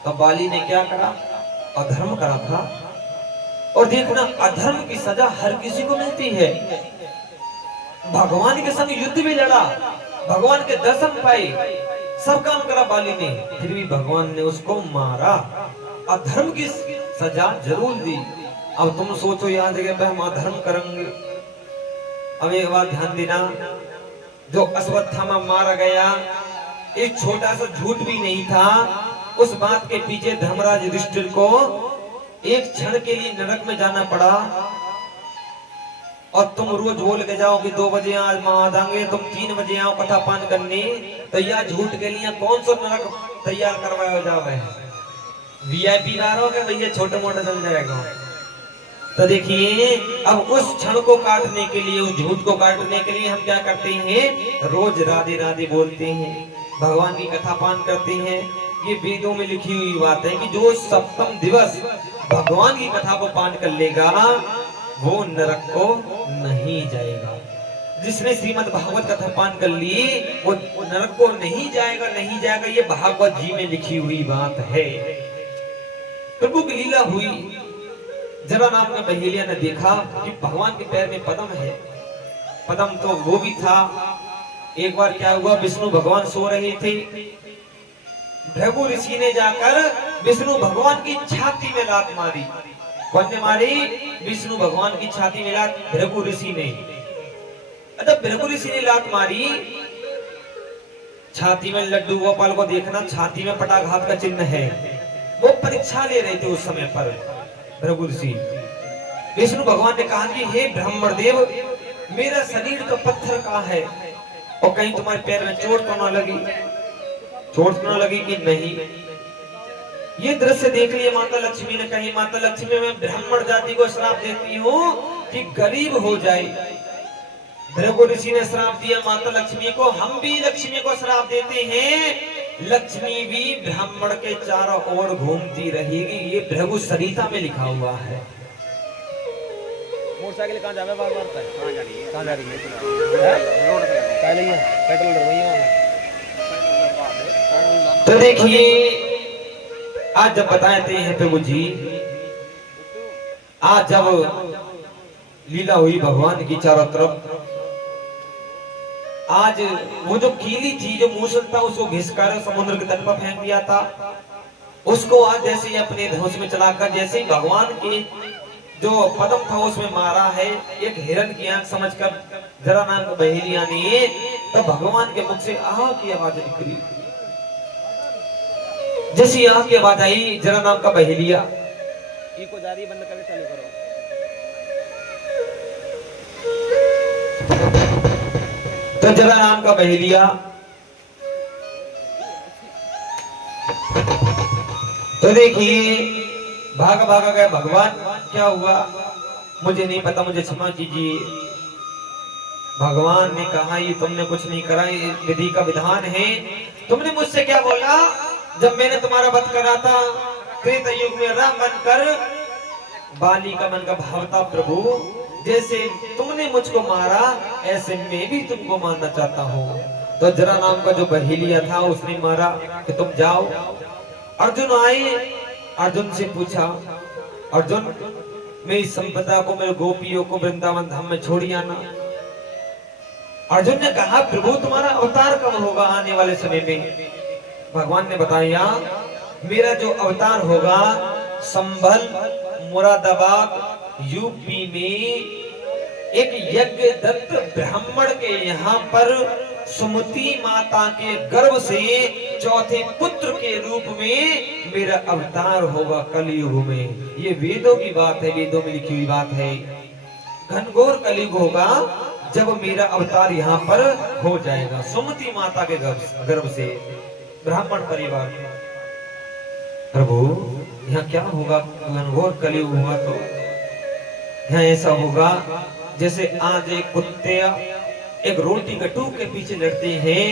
तो बाली ने क्या करा? अधर्म करा था। और देखना, अधर्म की सजा हर किसी को मिलती है। भगवान के संग युद्ध भी लड़ा, भगवान के दर्शन पाए, सब काम करा बाली ने, फिर भी भगवान ने उसको मारा। अधर्म की सजा जरूर दी। अब तुम सोचो यहाँ जगह पे हम अधर्म करेंगे। अब एक बात ध्यान देना, जो अश्वत्थामा मारा गया, एक छोटा सा झूठ भी नहीं था। उस बात के पीछे धर्मराज युधिष्ठिर को एक क्षण के लिए नरक में जाना पड़ा। और तुम रोज बोल के जाओ कि 2 बजे आज माँ देंगे, तुम 3 बजे आओ कथा पान करने, तो यह झूठ के लिए कौन सा नरक तैयार करवाया जावे? वीआईपी ना रहोगे भैया, छोटे मोटे चल जाएगा। तो देखिए, अब उस क्षण को काटने के लिए, उस झूठ को काटने के लिए हम क्या करते हैं? रोज राधे राधे बोलते हैं, भगवान की कथा पान करते हैं। ये वेदों में लिखी हुई बात है कि जो सप्तम दिवस भगवान की कथा को पान कर लेगा वो नरक को नहीं जाएगा। जिसने श्रीमद् भागवत कथा पान कर ली वो नरक को नहीं जाएगा, नहीं जाएगा। ये भागवत जी में लिखी हुई बात है। प्रभु की लीला हुई। जरा नाम का बहेलिया ने देखा कि भगवान के पैर में पद्म है। पद्म तो वो भी था। एक बार क्या हुआ, विष्णु भगवान सो रहे थे। भृगु ऋषि ने जाकर विष्णु भगवान की छाती में लात मारी। कौन ने मारी? विष्णु भगवान की छाती में लात भृगु ऋषि ने। अच्छा, भृगु ऋषि ने लात मारी छाती में। लड्डू गोपाल को देखना, छाती में पटाघात का चिन्ह है। वो परीक्षा ले रहे थे उस समय पर भृगु ऋषि। विष्णु भगवान ने कहा कि हे ब्राह्मण देव, मेरा शरीर तो पत्थर का है, और कहीं तुम्हारे पैर में चोट तो न लगी? चोट न लगी कि नहीं? ये दृश्य देख लिए माता लक्ष्मी ने कही, माता लक्ष्मी, मैं ब्राह्मण जाति को श्राप देती हूँ कि गरीब हो जाए। भृगु ऋषि ने श्राप दिया माता लक्ष्मी को। हम भी लक्ष्मी को श्राप देते हैं, लक्ष्मी भी ब्राह्मण के चारों ओर घूमती रहेगी। ये भृगु संहिता में लिखा हुआ है। मोटरसाइकिल कहाँ जावे? बार बार कहाँ जा रही है? कहाँ जा रही है? रोड पे पहले ही पेट्रोल डलवाइए। तो देखिए, आज जब बताते हैं प्रभु जी, आज जब लीला हुई भगवान की चारों तरफ, आज वो जो कीली थी, जो मूसल था, उसको घिसकर समुद्र के तट पर फेंक दिया था। उसको आज जैसे ही अपने धनुष में चलाकर, जैसे ही भगवान के जो पद्म था उसमें मारा है, एक हिरण की आंख समझकर जरा नाम को बहेलिया ने, तो भगवान के मुख से आह की आवाज निकली। जैसी आह की आवाज आई, जरा नाम का बहेलिया को जारी बंद करके चालू करो। तो जरा नाम का बहेलिया तो देखिए भाग भागा गया भगवान। क्या हुआ मुझे नहीं पता, मुझे क्षमा कीजिए। भगवान ने कहा ये तुमने कुछ नहीं करा, ये विधि का विधान है। तुमने मुझसे क्या बोला जब मैंने तुम्हारा वध करा था त्रेता युग में राम बनकर? बाली का मन का भाव था प्रभु, जैसे तुमने मुझको मारा ऐसे मैं भी तुमको मारना चाहता हूँ। तो जरा नाम का जो बहेलिया था उसने मारा कि तुम जाओ। अर्जुन आए, अर्जुन से पूछा अर्जुन मेरी संपदा को, मेरे गोपियों को वृंदावन धाम में छोड़ी आना। अर्जुन ने कहा प्रभु तुम्हारा अवतार कब होगा आने वाले समय में? भगवान ने बताया मेरा जो अवतार होगा संभल मुरादाबाद यूपी में एक यज्ञ दत्त ब्राह्मण के यहाँ पर सुमति माता के गर्भ से चौथे पुत्र के रूप में मेरा अवतार होगा कलयुग में। ये वेदों की बात है, वेदों में लिखी हुई बात है। घनघोर कलयुग होगा जब मेरा अवतार यहाँ पर हो जाएगा सुमति माता के गर्भ से ब्राह्मण परिवार में। प्रभु यहाँ क्या होगा? घनघोर कलयुग होगा तो यहाँ ऐसा होगा जैसे आज एक कुत्ते एक रोटी कटू के पीछे लड़ते हैं,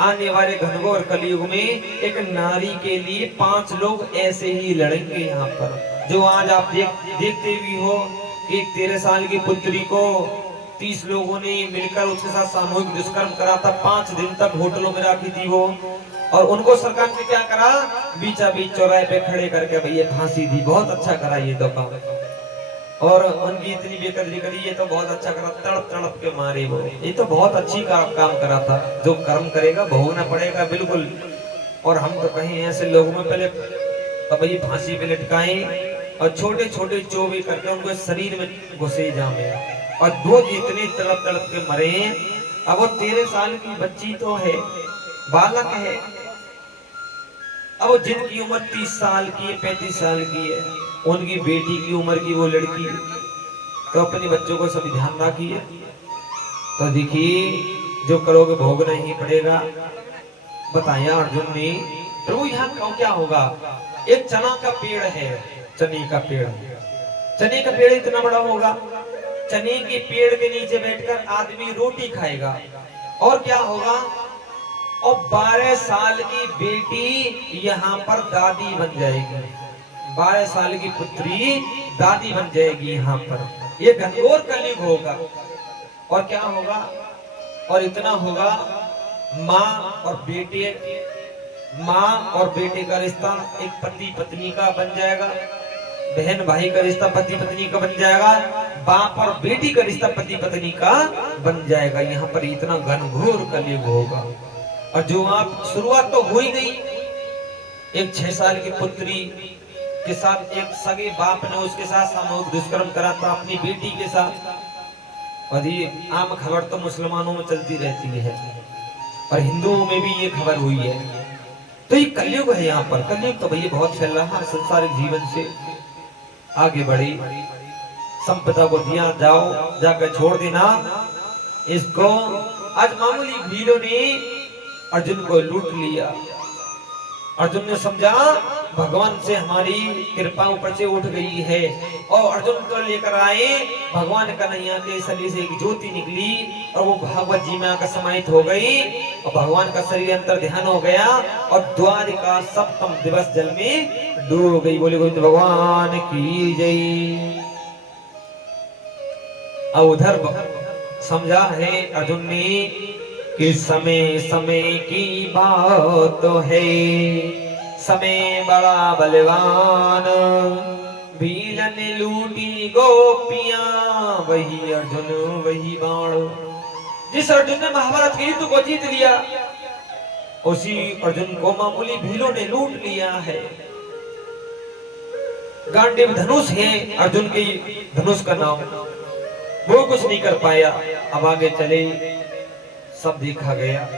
आने वाले घनघोर कलयुग में एक नारी के लिए 5 लोग ऐसे ही लड़ेंगे यहाँ पर। जो आज आप देखते भी हो, एक 13 साल की पुत्री को 30 लोगों ने मिलकर उसके साथ सामूहिक दुष्कर्म करा था। 5 दिन तक होटलों में रखी थी वो, और उनको सरकार ने क्या करा, बीचा बीच चौराहे पे खड़े करके भैया फांसी दी। बहुत अच्छा करा ये तो काम, और उनकी इतनी बेकदरी करी, ये तो बहुत अच्छा करा, तड़प तड़प के मारे वो। ये तो बहुत अच्छी काम करा था। जो कर्म करेगा भोगना पड़ेगा बिल्कुल। और हम तो कहीं ऐसे लोगों में पहले भैया फांसी पे लटकाएं और छोटे छोटे चोबे करके उनको शरीर में घुसे जामे, और दो जितने तड़प तड़प के मरे। अब वो 13 साल की बच्ची तो है, बालक है। अब जिनकी उम्र 30 साल की है, 35 साल की है, उनकी बेटी की उम्र की वो लड़की, तो अपने बच्चों को सब ध्यान रखिए। तो देखिए जो करोगे भोगना ही पड़ेगा। बताया अर्जुन ने प्रभु यहाँ क्या होगा? एक चना का पेड़ है, चने का पेड़, चने का पेड़ इतना बड़ा होगा, चने के पेड़ के नीचे बैठकर आदमी रोटी खाएगा। और क्या होगा? और 12 साल की बेटी यहाँ पर दादी बन जाएगी, 12 साल की पुत्री दादी बन जाएगी यहाँ पर। ये घनघोर कलयुग होगा। और क्या होगा? और इतना होगा, माँ और बेटे का रिश्ता एक पति पत्नी का बन जाएगा, बहन भाई का रिश्ता पति पत्नी का बन जाएगा, बाप और बेटी का रिश्ता पति पत्नी का बन जाएगा। यहाँ पर इतना घनघोर कलयुग होगा। और जो आप शुरुआत तो हो ही गई, एक 6 साल की पुत्री के साथ एक सगे बाप ने उसके साथ सामूहिक दुष्कर्म करा था अपनी बेटी के साथ। और ये आम खबर तो मुसलमानों में चलती रहती है और हिंदुओं में भी ये खबर हुई है। तो ये कलयुग है यहाँ पर। कलयुग तो भैया बहुत फैल रहा है, संसारिक जीवन से आगे बढ़ी, संपदा को दिया जाओ, जाकर छोड़ देना इसको। आज मामूली भीलों ने अर्जुन को लूट लिया। अर्जुन ने समझा भगवान से हमारी कृपा ऊपर से उठ गई है, और अर्जुन को लेकर आए भगवान कन्हैया के शरीर से एक ज्योति निकली और वो भागवत जी में आकर समाहित हो गई, और भगवान का शरीर अंतर ध्यान हो गया और द्वारिका सप्तम दिवस जल में डूब गई। बोले गोविंद भगवान की जय। अब उधर समझा है अर्जुन ने कि समय समय की बात है, समय बड़ा बलवान, भील ने लूटी गोपियां, वही अर्जुन वही बाण। जिस अर्जुन ने महाभारत के युद्ध को जीत लिया, उसी अर्जुन को मामूली भीलों ने लूट लिया है। गांडीव धनुष है अर्जुन के धनुष का नाम, वो कुछ नहीं कर पाया। अब आगे चले, सब देखा गया।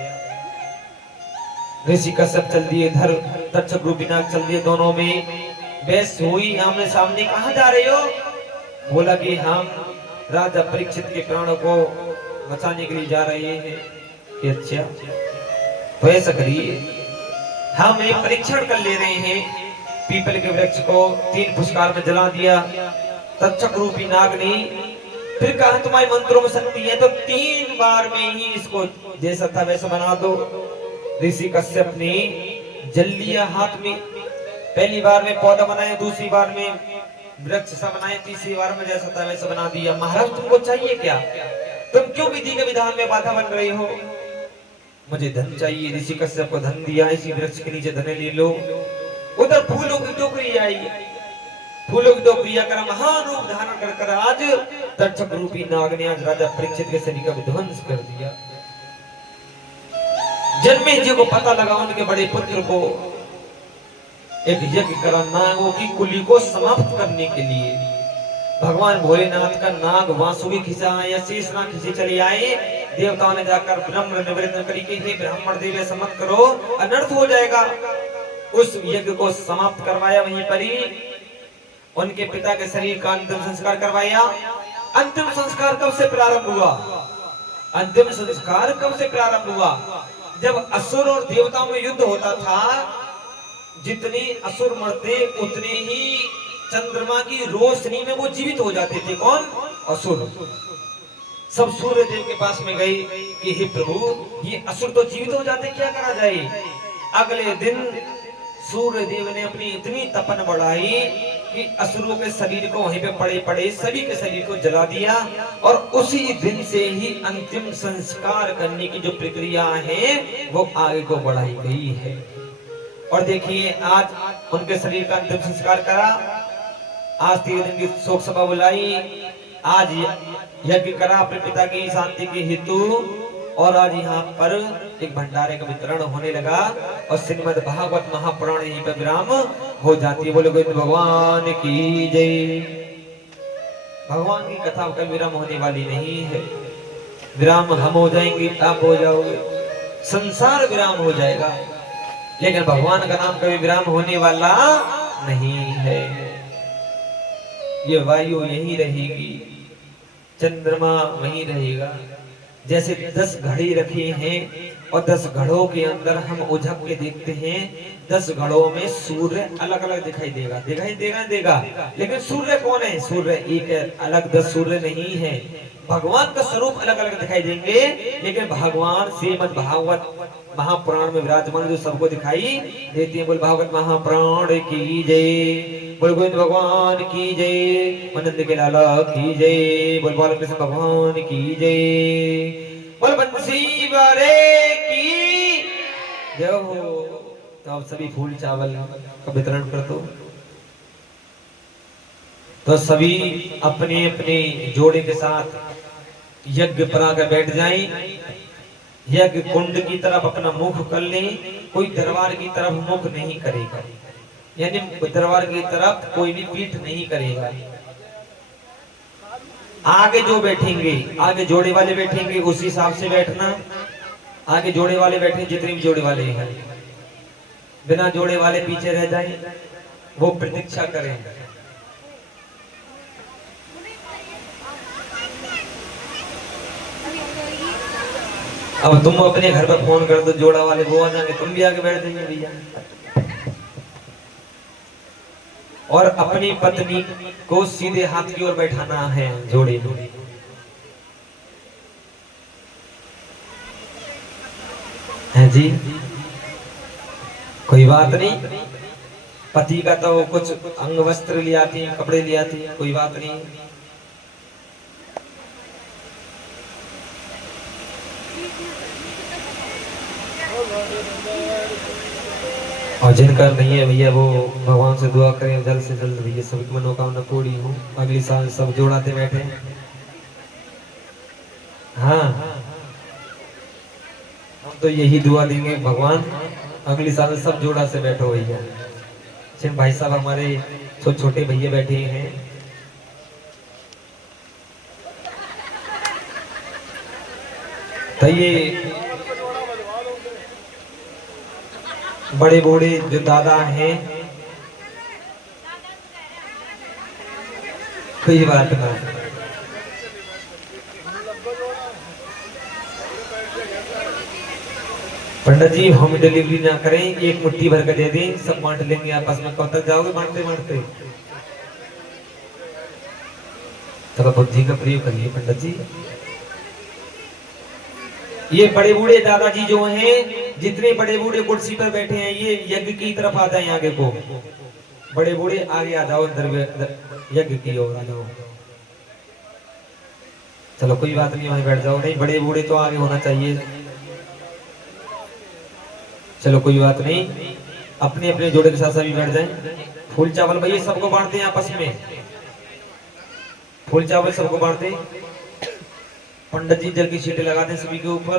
ऋषि कश्यप चल दिए, इधर तक्षक रूपिनाग चल दिए, दोनों में बहस हुई आमने सामने। कहाँ जा रहे हो? बोला कि हम राजा परीक्षित के प्राणों को बचाने के लिए जा रहे हैं। कि अच्छा तो ऐसा करिए, हम एक परीक्षण कर ले रहे हैं। पीपल के वृक्ष को 3 पुष्कार में जला दिया। तक्षक रूपी नाग ने फिर कहा तुम्हारे मंत्रों में शक्ति है तो 3 बार में ही इसको जैसा था वैसा बना दो। ऋषि कश्यप ने जल लिया हाथ में। पहली बार में पौधा बनाया, दूसरी बार में वृक्ष सा बनाया, तीसरी बार में जैसा था वैसा बना दिया। महाराज तुमको चाहिए क्या? तुम क्यों विधि के विधान में बाधा बन रहे हो? मुझे धन चाहिए। ऋषि कश्यप को धन दिया, इसी वृक्ष के नीचे धन ले लो। उधर फूलों की टोकरी आई, फूलों की टोकरी आकर महान रूप धारण कर कर आज तक्षक रूपी नाग ने आज राजा परीक्षित के शरीर का विध्वंस कर दिया। जन्मेजय को पता लगा, उनके बड़े पुत्र को एक यज्ञ करा नागों की कुली को समाप्त करने के लिए। भगवान भोलेनाथ का नाग वासुकी खिंचा या शेषनाग खिंचे चले आए। देवताओं ने जाकर ब्रह्म निवेदन करी कि हे ब्राह्मण देव ऐसा मत करो, अनर्थ हो जाएगा। उस यज्ञ को समाप्त करवाया, वहीं पर ही उनके पिता के शरीर का अंतिम संस्कार करवाया। अंतिम संस्कार कब से प्रारंभ हुआ? अंतिम संस्कार कब से प्रारंभ हुआ? जब असुर और देवताओं में युद्ध होता था, जितने असुर मरते उतने ही चंद्रमा की रोशनी में वो जीवित हो जाते थे। कौन? असुर। सब सूर्य देव के पास में गए कि हे प्रभु, ये असुर तो जीवित हो जाते, क्या करा जाए? अगले दिन सूर्य देव ने अपनी इतनी तपन बढ़ाई कि असुरों के शरीर को वहीं पे पड़े पड़े सभी के शरीर को जला दिया। और उसी दिन से ही अंतिम संस्कार करने की जो प्रक्रिया है वो आगे को बढ़ाई गई है। और देखिए आज उनके शरीर का अंतिम संस्कार करा, आज 3 दिन की शोक सभा बुलाई, आज यज्ञ करा अपने पिता की शांति के हेतु। और आज यहाँ पर एक भंडारे का वितरण होने लगा और श्रीमद् भागवत महापुराण यहीं पर विराम हो जाती है। बोले गोविंद भगवान की जय। भगवान की कथा का विराम होने वाली नहीं है। विराम हम हो जाएंगे, आप हो जाओगे, संसार विराम हो जाएगा, लेकिन भगवान का नाम कभी विराम होने वाला नहीं है। ये वायु यही रहेगी, चंद्रमा वहीं रहेगा। जैसे 10 घड़ी रखे हैं और 10 घड़ों के अंदर हम उझक के देखते हैं, 10 घड़ों में सूर्य अलग अलग दिखाई देगा, लेकिन सूर्य कौन है? सूर्य एक है, अलग 10 सूर्य नहीं है। भगवान का स्वरूप अलग अलग दिखाई देंगे, लेकिन भगवान श्रीमद् भागवत महापुराण में विराजमान जो सबको दिखाई देती है। बोल भागवत महापुराण की जय। बोल गोविंद भगवान की जय। आनंद के लाला की जय। बोल बालकृष्ण भगवान की जय। बोल बंसी वाले की जय हो। तो आप सभी फूल चावल का वितरण कर दो। तो सभी अपने अपने जोड़े के साथ यज्ञ पर आकर बैठ जाएं। यज्ञ कुंड की तरफ अपना मुख कर लें। कोई दरबार की तरफ मुख नहीं करेगा, यानी दरबार की तरफ कोई भी पीठ नहीं करेगा। आगे जो बैठेंगे, आगे जोड़े वाले बैठेंगे उसी हिसाब से बैठना। आगे जोड़े वाले बैठे, जितने भी जोड़े वाले हैं, बिना जोड़े वाले पीछे रह जाएं, वो प्रतीक्षा करें। अब तुम अपने घर पर फोन कर दो, जोड़ा वाले वो आ जाएंगे, तुम भी आगे बैठ जाएंगे भैया। और अपनी पत्नी को सीधे हाथ की ओर बैठाना है जोड़े में। है जी, कोई बात नहीं। पति का तो कुछ अंग वस्त्र ले आती, कपड़े ले आती, कोई बात नहीं। और जिनका नहीं है भैया वो भगवान से दुआ करें जल्द से जल्द भैया सबकी मनोकामना पूरी हो। अगली साल सब जोड़ाते बैठे। हाँ, हम तो यही दुआ देंगे, भगवान अगली साल सब जोड़ा से बैठो भैया। जिन भाई साहब हमारे छोटे भैया बैठे हैं, तो ये बड़े बूढ़े जो दादा हैं, कोई बात ना। पंडित जी होम डिलीवरी ना करें, एक मुट्ठी भर के दे दें, सब बांट लेंगे आपस में। कब तक जाओगे बांटते बांटते? थोड़ा बुद्धि का प्रयोग करिए पंडित जी। ये बड़े बूढ़े दादाजी जो हैं, जितने बड़े बूढ़े कुर्सी पर बैठे हैं, ये यज्ञ की तरफ आ जाए आगे को। बड़े बूढ़े आगे आ जाओ, अंदर यज्ञ की ओर आ जाओ। चलो कोई बात नहीं, वहीं बैठ जाओ। नहीं, बड़े बूढ़े तो आगे होना चाहिए। चलो कोई बात नहीं, अपने अपने जोड़े के साथ सभी बैठ जाएं। फूल चावल भैया सबको बांटते हैं आपस में, फूल चावल सबको बांटते। पंडित जी जल की सीटें लगा दें सभी के ऊपर।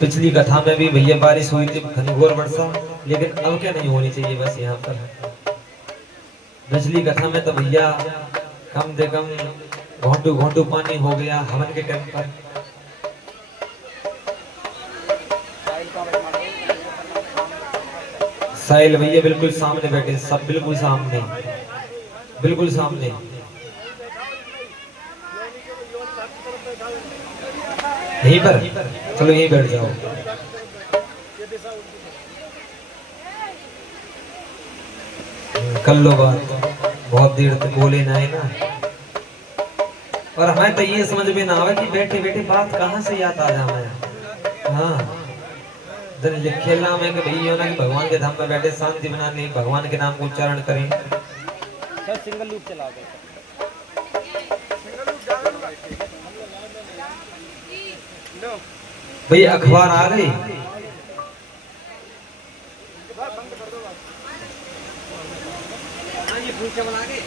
पिछली कथा में भी भैया बारिश हुई थी, घनघोर वर्षा, लेकिन अब क्या नहीं होनी चाहिए बस यहाँ पर। पिछली कथा में तो भैया कम से कम घोंटू घोंटू पानी हो गया हवन के टाइम पर। साहिल भैया बिल्कुल सामने बैठे, सब बिल्कुल सामने, बिल्कुल सामने। यहीं पर, चलो यहीं बैठ जाओ। कर लो बात, बहुत देर तक बोले ना है ना। और हमें तो ये समझ में ना आवे कि बैठे बैठे बात कहाँ से याद आ जाए। हाँ, जन लिखेला में कि भैया ना कि भगवान के धाम में बैठे शांति बनाने, भगवान के नाम को उच्चारण करें। सिंगल लूप चला दे। भैया अखबार आ गई। ये फूल चावल आ गए।